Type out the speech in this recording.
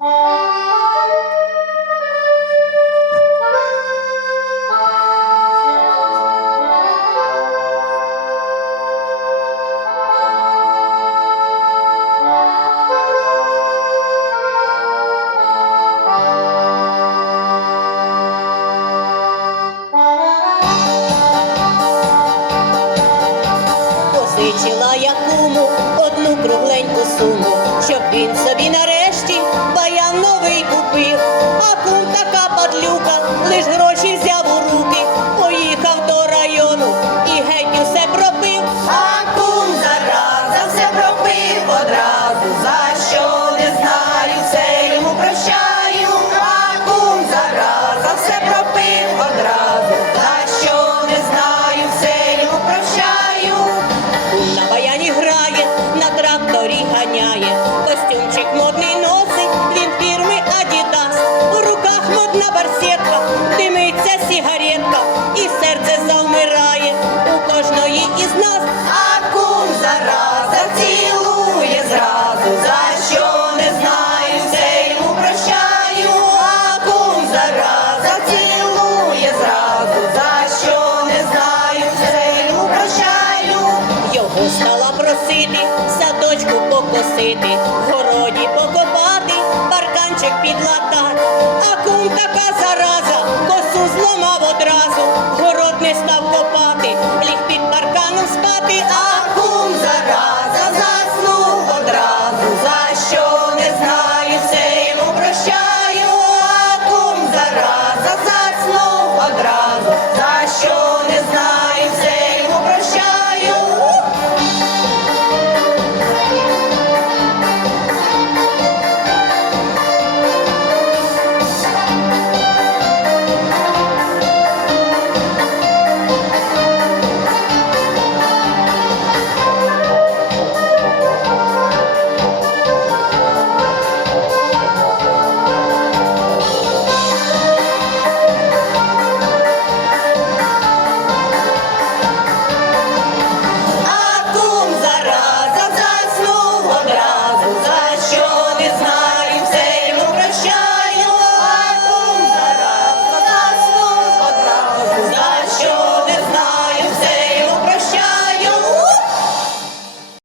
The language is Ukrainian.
Посичила я куму одну кругленьку суму, щоб він собі нарешті. попросити, садочку покосити, в городі покопати, парканчик підлатати, а кум така зараза, косу зламав одразу, город не став копати, ліг під парканом спати. а